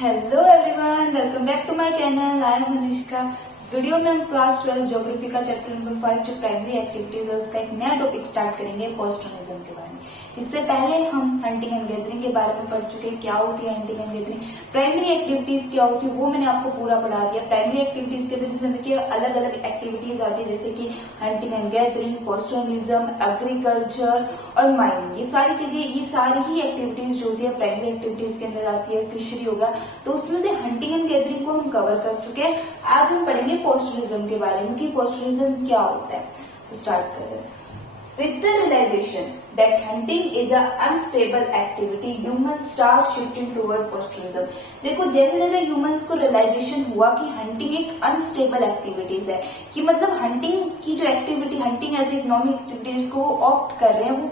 Hello everyone, welcome back to my channel. I am Anushka. इस video में हम class 12 geography का चैप्टर नंबर 5 जो प्राइमरी एक्टिविटीज है उसका एक नया टॉपिक स्टार्ट करेंगे, पोस्ट टूरिज्म के बारे में। इससे पहले हम हंटिंग एंड गैदरिंग के बारे में पढ़ चुके हैं, क्या होती है hunting and gathering. Primary activities क्या होती है वो मैंने आपको पूरा पढ़ा दिया। प्राइमरी एक्टिविटीज के अंदर देखिए अलग अलग एक्टिविटीज आती है, जैसे कि hunting and gathering, post tourism, agriculture और माइनिंग। ये सारी चीजें, ये सारी ही एक्टिविटीज जो होती है प्राइमरी एक्टिविटीज के अंदर आती है। फिशरी होगा, तो उसमें से हंटिंग एंड गैदरिंग को हम कवर कर चुके हैं। आज हम पढ़ेंगे पोस्ट टूरिज्म के बारे में कि पोस्ट टूरिज्म क्या होता है। तो स्टार्ट करते हैं। With the realization that hunting is an unstable activity, humans start shifting toward post tourism. देखो जैसे जैसे humans को realization हुआ कि hunting एक unstable activities है, कि मतलब hunting की जो activity, hunting as economic activities को opt कर रहे हैं, वो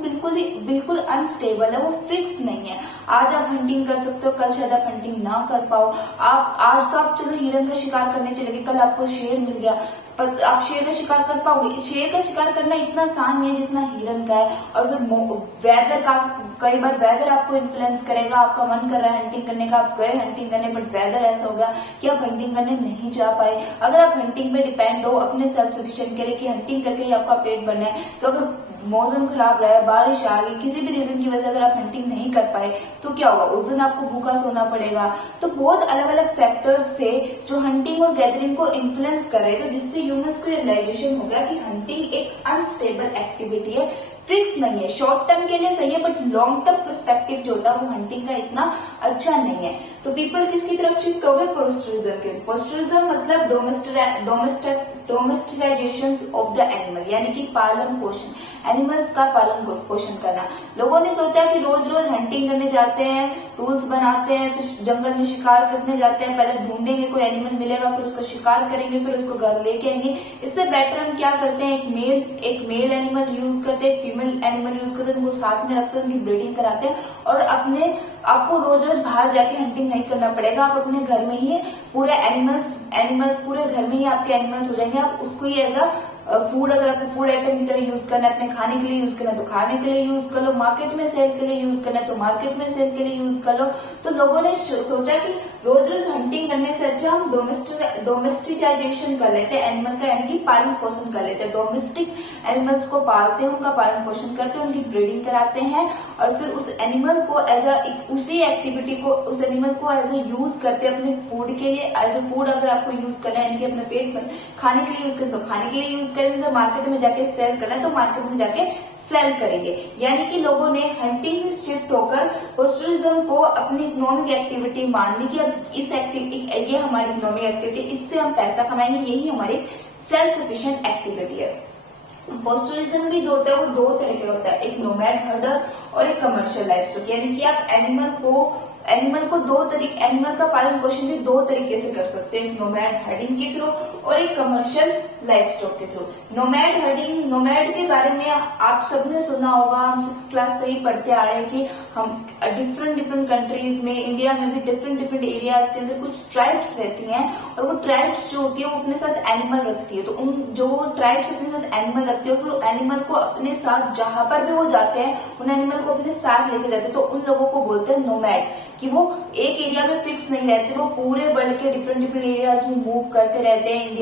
बिल्कुल unstable है, वो fix नहीं है। आज आप hunting कर सकते हो, कल शायद आप hunting ना कर पाओ। आज तो आप चलो हिरन का शिकार करने चले गए, कल आपको शेर मिल गया, पर आप शेर का शिकार कर पाओगे? शेर का शिकार करना इतना आसान नहीं है जितना हिरन का है। और फिर वेदर का, कई बार वेदर आपको इन्फ्लुएंस करेगा। आपका मन कर रहा है हंटिंग करने का, आप गए हंटिंग करने, बट वेदर ऐसा हो गया कि आप हंटिंग करने नहीं जा पाए। अगर आप हंटिंग पे डिपेंड हो अपने सेल्फ सफिशिएंट के लिए कि हंटिंग करके ही आपका पेट भरना है, तो अगर मौसम खराब रहा है, बारिश आ गई, किसी भी रीजन की वजह से अगर आप हंटिंग नहीं कर पाए तो क्या होगा? उस दिन आपको भूखा सोना पड़ेगा। तो बहुत अलग अलग फैक्टर्स थे जो हंटिंग और गैदरिंग को इन्फ्लुएंस कर रहे थे, जिससे ह्यूमंस को रियलाइजेशन हो गया कि हंटिंग एक अनस्टेबल एक्टिविटी है, फिक्स नहीं है। शॉर्ट टर्म के लिए सही है, बट लॉन्ग टर्म पर्सपेक्टिव जो होता है वो हंटिंग का इतना अच्छा नहीं है। तो पीपल किसकी तरफ शिफ्ट हो गए? पोस्ट टूरिज्म के। पोस्ट टूरिज्म मतलब डोमेस्टिकाइजेशन ऑफ द एनिमल, यानी कि पालन पोषण, एनिमल्स का पालन पोषण करना। लोगों ने सोचा कि रोज रोज हंटिंग करने जाते हैं, रूल्स बनाते हैं, फिर जंगल में शिकार करने जाते हैं, पहले ढूंढेंगे कोई एनिमल मिलेगा, फिर उसको शिकार करेंगे, फिर उसको घर लेके आएंगे। इससे बेटर हम क्या करते हैं, एक मेल एनिमल यूज करते हैं, एक फीमेल एनिमल यूज करते हैं, उनको साथ में रखते हैं, उनकी ब्रीडिंग कराते हैं, और आपको रोज रोज बाहर जाके हंटिंग नहीं करना पड़ेगा। आप अपने घर में ही पूरे एनिमल पूरे घर में ही आपके एनिमल्स हो जाएंगे। आप उसको ही एज अ फूड, अगर आपको फूड आइटम की तरह यूज करना है, अपने खाने के लिए यूज करना है तो खाने के लिए यूज कर लो, मार्केट में सेल के लिए यूज करना है तो मार्केट में सेल के लिए यूज कर लो। तो लोगों ने सोचा कि रोज रोज हंटिंग करने से अच्छा हम डोमेस्टिकाइजेशन कर लेते हैं एनिमल का, यानी कि पालन पोषण कर लेते हैं। डोमेस्टिक एनिमल्स को पालते हैं, उनका पालन पोषण करते हैं, उनकी ब्रीडिंग कराते हैं, और फिर उस एनिमल को उसी एक्टिविटी को, उस एनिमल को एज ए यूज करते हैं अपने फूड के लिए। एज ए फूड अगर आपको यूज करना है, यानी कि अपने पेट पर खाने के लिए यूज करें तो खाने के लिए यूज करेंगे, मार्केट में जाके सेल करना है तो मार्केट में जाके सेल करेंगे। यानी कि लोगों ने हंटिंग से शिफ्ट होकर पोस्ट टूरिज्म को अपनी इकोनॉमिक एक्टिविटी मान ली कि अब ये हमारी इकोनॉमिक एक्टिविटी, इससे हम पैसा कमाएंगे, यही हमारी सेल्फ सफिशिएंट एक्टिविटी है। पोस्ट टूरिज्म भी जो होता है वो दो तरह के होता है, एक नोमैड हर्डर और एक कमर्शियल लाइवस्टॉक। यानी कि आप एनिमल का पालन पोषण भी दो तरीके से कर सकते हैं, एक नोमैड हर्डिंग के थ्रू और एक कमर्शियल लाइवस्टॉक के थ्रू। नोमैड के बारे में आप सबने सुना होगा, हम 6th क्लास से ही पढ़ते आ रहे हैं कि हम डिफरेंट कंट्रीज में, इंडिया में भी डिफरेंट एरियाज के अंदर कुछ ट्राइब्स रहती हैं, और वो ट्राइब्स जो होती है वो अपने साथ एनिमल रखती है। तो उन जो ट्राइब्स अपने साथ एनिमल रखती है, फिर एनिमल को अपने साथ जहां पर भी वो जाते हैं उन एनिमल को अपने साथ लेके जाते हैं, तो उन लोगों को बोलते हैं नोमैड, कि वो एक एरिया में फिक्स नहीं रहते, वो पूरे वर्ल्ड के डिफरेंट एरियाज में मूव करते रहते हैं।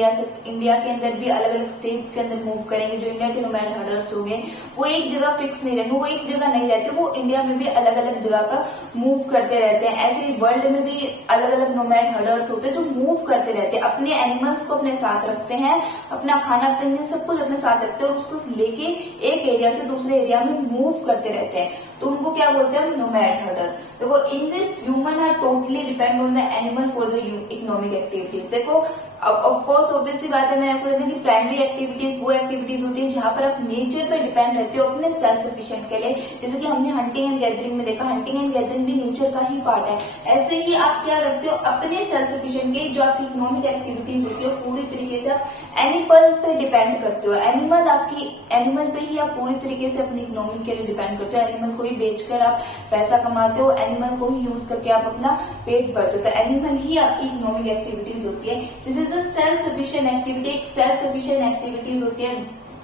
इंडिया के अंदर भी अलग अलग स्टेट्स के अंदर मूव करेंगे। जो इंडिया के नोमैड हर्डर्स हो गए वो एक जगह फिक्स नहीं रहेंगे, वो एक जगह नहीं रहते, वो इंडिया में भी अलग अलग जगह पर मूव करते रहते हैं। ऐसे ही वर्ल्ड में भी अलग अलग नोमैड हर्डर्स होते हैं जो मूव करते रहते हैं, अपने एनिमल्स को अपने साथ रखते हैं, अपना खाना पीना सब कुछ अपने साथ रखते हैं, और उसको लेके एक एरिया से दूसरे एरिया में मूव करते रहते हैं। तो उनको क्या बोलते हैं? Nomad herder. देखो, in this human are totally depend on the animal for the economic activities. देखो, ऑफकोर्स ऑब्वियसली बात है, मैंने आपको बताया कि प्राइमरी एक्टिविटीज वो एक्टिविटीज होती हैं जहां पर आप नेचर पर डिपेंड रहते हो अपने सेल्फ सफिशिएंट के लिए। जैसे कि हमने हंटिंग एंड गैदरिंग में देखा, हंटिंग एंड गैदरिंग भी नेचर का ही पार्ट है। ऐसे ही आप क्या रखते हो अपने सेल्फ सफिशिएंट के, जो आपकी इकोनॉमिक एक्टिविटीज होती है पूरी तरीके से आप एनिमल पे डिपेंड करते हो। एनिमल पे ही आप पूरी तरीके से अपनी इकोनॉमी के लिए डिपेंड करते हो। एनिमल को ही बेचकर आप पैसा कमाते हो, एनिमल को ही यूज करके आप अपना पेट भरते हो, तो एनिमल ही आपकी इकोनॉमिक एक्टिविटीज होती है। This is the self sufficient activity. एक सेल्फ सफिशिएंट एक्टिविटीज होती है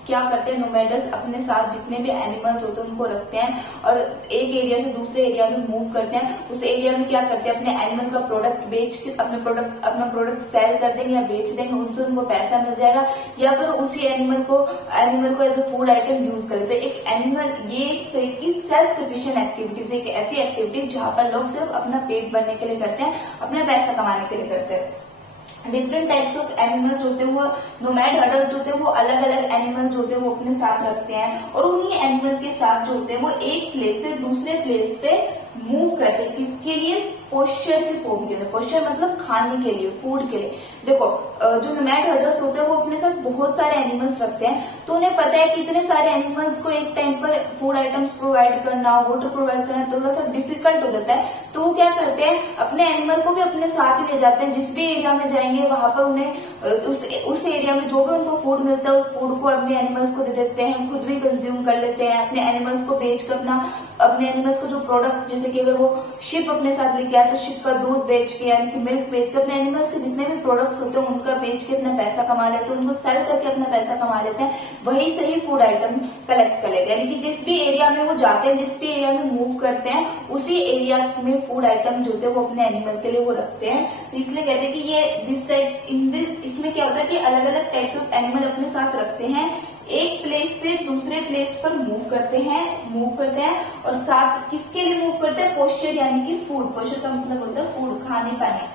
क्या करते हैं, नोमैड्स अपने साथ जितने भी एनिमल्स होते हैं उनको रखते हैं और एक एरिया से दूसरे एरिया में मूव करते हैं। उस एरिया में क्या करते हैं, अपने एनिमल का प्रोडक्ट बेच के अपना प्रोडक्ट सेल कर देंगे या बेच देंगे, उनसे उनको पैसा मिल जाएगा, या फिर उसी एनिमल को as a food item use करें। तो एक एनिमल, ये एक तरह की सेल्फ सफिशिएंट एक्टिविटीज, एक ऐसी एक्टिविटी जहां पर लोग सिर्फ अपना पेट भरने के लिए करते हैं, अपना पैसा कमाने के लिए करते हैं। डिफरेंट टाइप्स ऑफ एनिमल्स होते हैं, वो नोमैड हर्डर्स होते हैं, वो अलग अलग एनिमल्स होते हैं वो अपने साथ रखते हैं और उन्हीं एनिमल के साथ जो होते हैं वो एक प्लेस से दूसरे प्लेस पे मूव करते हैं। किसके लिए, पोस्चर के फॉर्म के लिए। पोस्चर मतलब खाने के लिए, फूड के लिए। देखो जो नोमैड हर्डर्स होते हैं वो अपने साथ बहुत सारे एनिमल्स रखते हैं, तो उन्हें पता है कि इतने सारे एनिमल्स को एक टाइम पर फूड आइटम्स प्रोवाइड करना, वाटर प्रोवाइड करना थोड़ा सा डिफिकल्ट हो जाता है। तो वो क्या करते हैं, अपने एनिमल को भी अपने साथ ही ले जाते हैं। जिस भी एरिया में जाएंगे वहां पर उन्हें उस एरिया में जो भी उनको फूड मिलता है उस फूड को अपने एनिमल्स को दे देते हैं, खुद भी कंज्यूम कर लेते हैं। अपने एनिमल्स को बेच कर अपने एनिमल्स का जो प्रोडक्ट, जैसे कि अगर वो शिप अपने साथ लेके आए तो शिप का दूध बेच के यानी कि मिल्क बेच के अपने एनिमल्स के जितने भी प्रोडक्ट्स होते हैं उनका बेच के अपना पैसा कमा लेते हैं, उनको सेल करके अपना पैसा कमा लेते हैं। वही सही फूड आइटम कलेक्ट कर लेते हैं, यानी कि जिस भी एरिया में वो जाते हैं, जिस भी एरिया में मूव करते हैं, उसी एरिया में फूड आइटम जो होते हैं वो अपने एनिमल के लिए वो रखते हैं। तो इसलिए कहते हैं कि ये इसमें क्या होता है कि अलग अलग टाइप्स ऑफ एनिमल अपने साथ रखते हैं, एक प्लेस से दूसरे प्लेस पर मूव करते हैं और साथ किसके लिए मूव करते हैं, पोस्चर यानी कि फूड। पोस्चर का मतलब होता है फूड,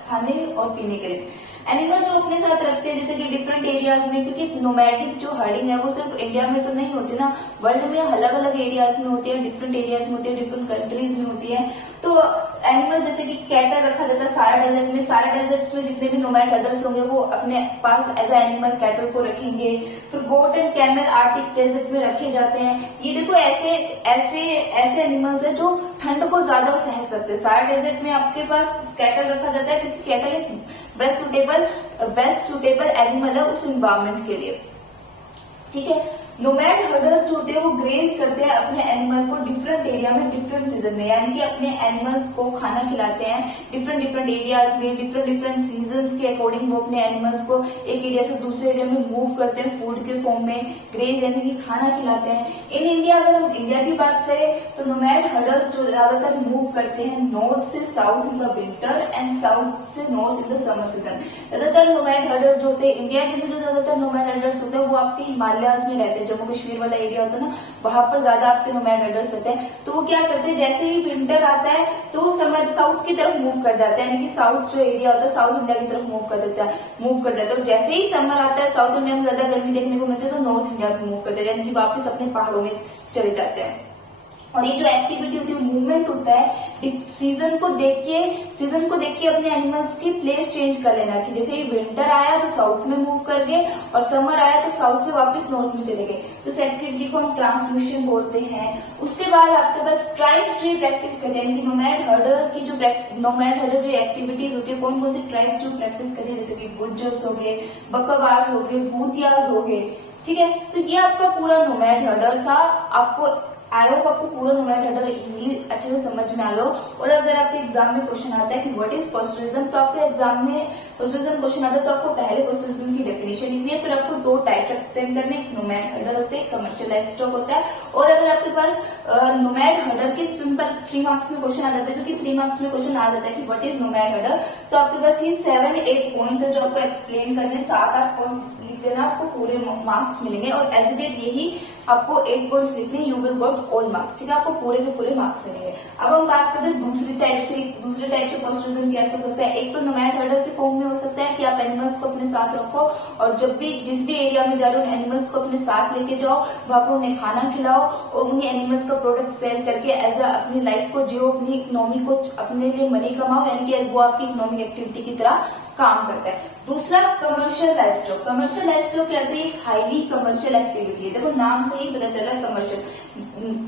खाने और पीने के लिए। एनिमल जो अपने साथ रखते हैं जैसे कि डिफरेंट एरियाज में, क्योंकि नोमैडिक जो हर्डिंग है वो सिर्फ इंडिया में तो नहीं होती ना, वर्ल्ड में अलग अलग एरियाज में होती है, डिफरेंट एरियाज में होती है, डिफरेंट कंट्रीज में होती है। तो एनिमल जैसे कि कैटल रखा जाता है सारा डेजर्ट में, सारे डेजर्ट्स में जितने भी नोमैड हर्डर्स होंगे वो अपने पास एज ए एनिमल कैटल को रखेंगे। फिर goat and camel arctic desert में रखे जाते हैं। ये देखो ऐसे एनिमल्स है जो ठंड को ज्यादा सह सकते हैं। सारा डेजर्ट में आपके पास कैटल रखा जाता है क्योंकि कैटल एक बेस्ट सुटेबल एनिमल है उस इन्वायरमेंट के लिए, ठीक है। नोमैड हर्डर्स जो होते हैं वो ग्रेज करते हैं अपने एनिमल को डिफरेंट एरिया में डिफरेंट सीजन में, यानी कि अपने एनिमल्स को खाना खिलाते हैं डिफरेंट एरियाज में, डिफरेंट सीजन्स के अकॉर्डिंग वो अपने एनिमल्स को एक एरिया से दूसरे एरिया में मूव करते हैं फूड के फॉर्म में, ग्रेज यानी कि खाना खिलाते हैं। इन इंडिया अगर हम इंडिया की बात करें तो नोमैड हर्डर्स जो ज्यादातर मूव करते हैं नॉर्थ से south in the winter and south से north in the summer season. ज्यादातर नोमैड हर्डर जो होते हैं इंडिया के अंदर, जो ज्यादातर नोमैड हर्डर्स होते हैं वो आपके हिमालयाज में रहते हैं, जम्मू कश्मीर वाला एरिया होता है ना, वहां पर ज्यादा आपके नोमैड हर्डर्स होते हैं। तो वो क्या करते हैं, जैसे ही विंटर आता है तो उस समय साउथ की तरफ मूव कर जाते हैं, यानी कि साउथ जो एरिया होता है साउथ इंडिया की तरफ मूव कर जाता है। और जैसे ही समर आता है, साउथ इंडिया में ज्यादा गर्मी देखने को मिलती है तो नॉर्थ इंडिया में मूव करते हैं, यानी कि वापस अपने पहाड़ों में चले जाते हैं। और ये जो एक्टिविटी होती है, मूवमेंट होता है, सीजन को देख के अपने एनिमल्स की प्लेस चेंज कर लेना, कि जैसे ही विंटर आया तो साउथ में मूव कर गए और समर आया तो साउथ से वापस नॉर्थ में चले गए। तो इस एक्टिविटी को हम ट्रांसमिशन बोलते हैं। उसके बाद आपके पास ट्राइब्स जो प्रैक्टिस करते हैं, नोमैड हर्डर जो एक्टिविटीज होती है, कौन कौन सी ट्राइब जो प्रैक्टिस करती है, जैसे कि गुज्जर्स हो गए, बकवास हो गए, भूतियाज हो गए, ठीक है। तो ये आपका पूरा नोमैड हर्डर था। आई होप आपको पूरा नोमैड हर्डर इजीली अच्छे से समझ में आ गया। और अगर आपके एग्जाम में क्वेश्चन आता है कि व्हाट इज पोस्चरिज्म, तो आपके एग्जाम में पोस्चरिज्म क्वेश्चन आता है तो आपको पहले पोस्चरिज्म की डेफिनेशन लिखनी है, फिर आपको दो टाइप्स एक्सप्लेन करने, एक नोमैड हर्डर होते हैं, कमर्शियल लाइफ स्टॉक होता है। और अगर आपके पास नोमैड हर्डर के सिंपल 3 मार्क्स में क्वेश्चन आ जाता है, क्योंकि 3 मार्क्स में क्वेश्चन आ जाता है कि व्हाट इज नोमैड हर्डर, तो आपके पास ये 7-8 पॉइंट्स है जो आपको एक्सप्लेन करने, 7-8 पॉइंट लिख देना, आपको पूरे मार्क्स मिलेंगे। और एज डेट यही आपको 8 पॉइंट्स लिखने, you will got all marks, ठीक है, आपको पूरे के पूरे मार्क्स मिलेंगे। अब हम बात करते हैं दूसरे टाइप से पोस्चरिज्म कैसे हो सकता है। एक तो नोमैड हर्डर के फॉर्म में हो सकता है कि आप एनिमल्स को अपने साथ रखो और जिस भी एरिया में जा रहे हो उन एनिमल्स को अपने साथ लेके जाओ, वहां पर उन्हें खाना खिलाओ और उन्हीं एनिमल्स का प्रोडक्ट सेल करके एज अपनी लाइफ को जियो, अपनी इकोनॉमी को अपने लिए मनी कमाओ, यानी कि वो आपकी इकोनॉमिक एक्टिविटी की तरह काम करता है। दूसरा commercial life stock. Commercial life stock क्या है, एक हाईली कमर्शियल एक्टिविटी है। देखो नाम से ही पता चल रहा है कमर्शियल,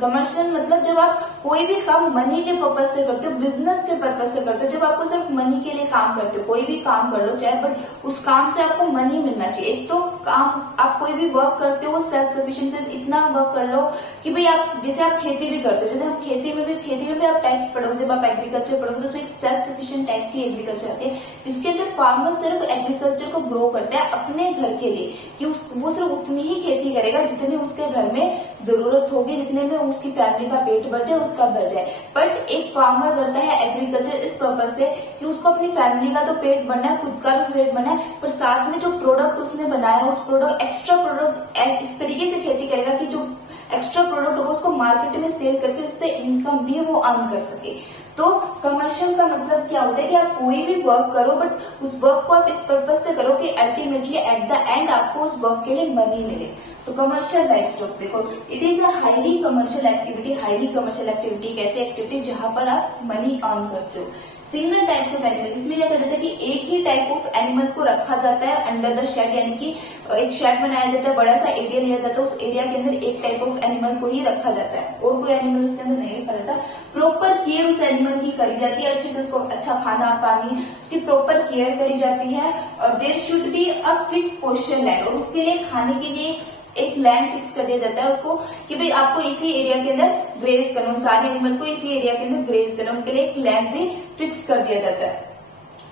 कमर्शियल मतलब जब आप कोई भी काम मनी के पर्पज से करते हो, बिजनेस के पर्पज से करते हो, जब आपको सिर्फ मनी के लिए काम करते हो, कोई भी काम कर लो चाहे, बट उस काम से आपको मनी मिलना चाहिए। एक तो काम आप कोई भी वर्क करते हो सेल्फ सफिशिएंसी इतना वर्क कर लो कि भाई आप जैसे आप खेती भी करते हो, जैसे हम खेती में भी आप टाइप्स पढ़ोगे, जब आप एग्रीकल्चर पढ़ोगे तो उसमें एक सेल्फ सफिशिएंट टाइप की एग्रीकल्चर आती है जिसके अंदर फार्मर सिर्फ एग्रीकल्चर को ग्रो करता है अपने घर के लिए, कि वो सिर्फ उतनी ही खेती करेगा जितनी उसके घर में जरूरत होगी, जितने में उसकी फैमिली का पेट भर जाए, उसका भर जाए। बट एक फार्मर करता है एग्रीकल्चर इस पर्पज से कि उसको अपनी फैमिली का तो पेट भरना है, खुद का भी पेट भरना है, पर साथ में जो प्रोडक्ट उसने बनाया उस प्रोडक्ट एक्स्ट्रा प्रोडक्ट इस तरीके से खेती करेगा कि जो एक्स्ट्रा प्रोडक्ट होगा उसको मार्केट में सेल करके उससे इनकम भी वो अर्न कर सके। तो कमर्शियल का मतलब क्या होता है कि आप कोई भी वर्क करो बट उस वर्क को आप इस पर्पज से करो कि अल्टीमेटली एट द एंड आपको उस वर्क के लिए मनी मिले। तो कमर्शियल लाइफ स्टॉक देखो, it is a highly commercial activity. Highly commercial activity एक ऐसी एक्टिविटी जहां पर आप मनी अर्न करते हो। सिंगल टाइप्स ऑफ एनिमल, इसमें क्या करते हैं कि एक ही टाइप ऑफ एनिमल को रखा जाता है अंडर द शेड, यानी कि एक शेड बनाया जाता है, बड़ा सा एरिया लिया जाता है, उस एरिया के अंदर एक टाइप ऑफ एनिमल को ही रखा जाता है और कोई एनिमल उसके अंदर नहीं रखा जाता। प्रॉपर केयर उस एनिमल की करी जाती है, अच्छे से उसको अच्छा खाना पानी उसकी प्रॉपर केयर करी जाती है। और there should be a fix pasture land, और उसके लिए खाने के लिए एक लैंड फिक्स कर दिया जाता है उसको कि भाई आपको इसी एरिया के अंदर ग्रेज करना, सारे एनिमल को इसी एरिया के अंदर ग्रेज करना, उनके लिए एक लैंड भी फिक्स कर दिया जाता है।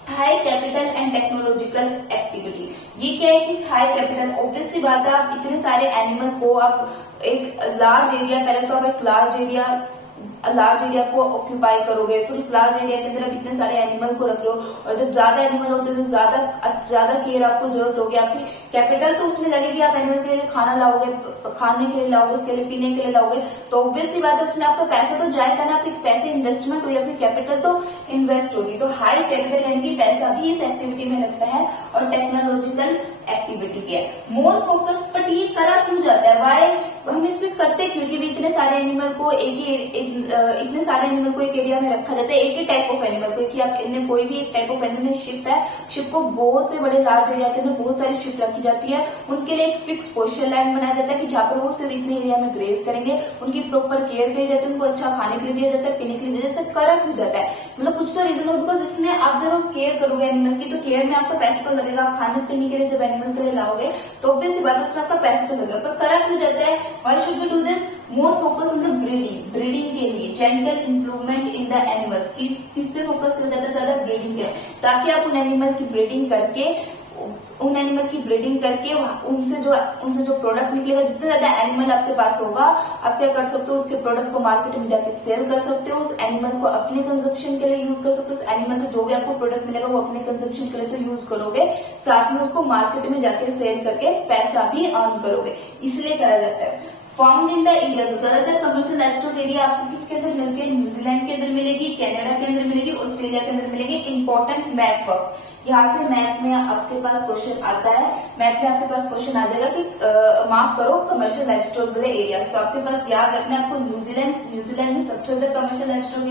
High capital and technological activity, ये क्या है कि हाई कैपिटल, ऑब्वियस सी बात है आप इतने सारे एनिमल को आप एक लार्ज एरिया, पहले तो आप एक लार्ज एरिया को ऑक्यूपाई करोगे, फिर उस लार्ज एरिया के अंदर आप इतने सारे एनिमल को रख लो, और जब ज्यादा एनिमल होते हैं तो ज्यादा केयर आपको जरूरत होगी। आपकी कैपिटल तो उसमें लगेगी, आप एनिमल के लिए खाना लाओगे, खाने के लिए लाओगे, उसके लिए पीने के लिए लाओगे, तो ऑब्वियस सी बात है उसमें आपका पैसा तो जाएगा ना, आपके पैसे इन्वेस्टमेंट हुई, आपकी कैपिटल तो इन्वेस्ट होगी। तो हाई कैपिटल यानी कि पैसा भी इस एक्टिविटी में लगता है। और टेक्नोलॉजिकल एक्टिविटी की है मोर फोकस, बट ये करा क्यों जाता है, वाई हम इसमें करते क्योंकि इतने सारे एनिमल को इतने सारे एनिमल को एक एरिया में रखा जाता है, एक ही टाइप ऑफ एनिमल को, कि आप इनमें कोई भी एक टाइप ऑफ एनिमल, शिप है, शिप को बहुत से बड़े लार्ज एरिया के अंदर बहुत सारी शिप रखी जाती है, उनके लिए एक फिक्स पोस्चर लैंड बनाया जाता है कि जहाँ पर वो सिर्फ इतने एरिया में ग्रेज करेंगे, उनकी प्रॉपर केयर की जाती है, उनको अच्छा खाने के लिए दिया जाता है, पीने के लिए दिया जाता है। करा क्यों जाता है, मतलब कुछ तो रीजन हो, बिकॉज इसमें आप जब केयर करोगे एनिमल की तो केयर में आपका पैसा तो लगेगा, आप खाने पीने के लिए जब एनिमल के लिए लाओगे तो ऑब्वियस सी बात है उसमें आपका पैसा तो लगेगा, पर करा क्यों जाता है, why should we do this, more focus on the breeding के लिए, gentle improvement in the animals, किस पे फोकस किया जाता है, ज्यादा ब्रीडिंग के, ताकि आप उन एनिमल की ब्रीडिंग करके उनसे जो प्रोडक्ट निकलेगा, जितने ज्यादा एनिमल आपके पास होगा आप क्या कर सकते हो, उसके प्रोडक्ट को मार्केट में जाके सेल कर सकते हो, उस एनिमल को अपने कंजप्शन के लिए यूज कर सकते हो, उस एनिमल से जो भी आपको प्रोडक्ट मिलेगा वो अपने कंजप्शन के लिए तो यूज करोगे, साथ में उसको मार्केट में जाके सेल करके पैसा भी अर्न करोगे, इसलिए करा जाता है। फाउंड इन द एरिया, ज्यादातर कमर्शियल लाइवस्टॉक एरिया आपको किसके अंदर मिलती है, न्यूजीलैंड के अंदर मिलेगी, कनाडा के अंदर मिलेगी, ऑस्ट्रेलिया के अंदर मिलेगी। इंपॉर्टेंट मैप वर्क, यहाँ से मैप में आपके पास क्वेश्चन आता है, मैप में आपके पास क्वेश्चन आ जाएगा कि मार्क करो कमर्शियल लाइवस्टॉक वाले एरिया, तो आपके पास याद रखना है आपको न्यूजीलैंड में सबसे ज्यादा कमर्शियल लाइवस्टॉक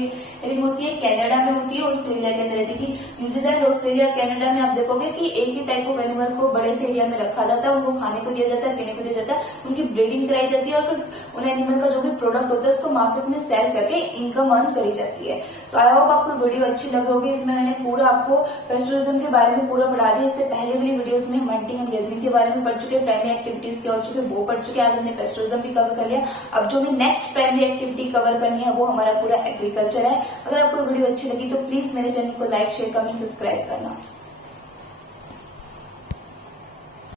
एरिया होती है, कनाडा में होती है, ऑस्ट्रेलिया के अंदर रहती है। न्यूजीलैंड, ऑस्ट्रेलिया, कनाडा में आप देखोगे कि एक ही टाइप ऑफ एनिमल को बड़े से एरिया में रखा जाता है, उनको खाने को दिया जाता है, पीने को दिया जाता है, उनकी ब्रीडिंग कराई जाती है, और फिर उन एनिमल का जो भी प्रोडक्ट होता है उसको मार्केट में सेल करके इनकम अर्न करी जाती है। तो आई होप आपको वीडियो अच्छी लगी होगी, इसमें मैंने पूरा आपको पेस्टोरिज्म के बारे में पूरा बढ़ा दिया। इससे पहले वाली वीडियोस में हम हंटिंग एंड गैदरिंग के बारे में पढ़ चुके, प्राइमरी एक्टिविटीज क्या हो चुके वो पढ़ चुके, आज हमने पेस्टोरिज्म भी कवर कर लिया। अब जो हमें नेक्स्ट प्राइमरी एक्टिविटी कवर करनी है वो हमारा पूरा एग्रीकल्चर है। अगर आपको वीडियो अच्छी लगी तो प्लीज मेरे चैनल को लाइक शेयर कमेंट सब्सक्राइब करना।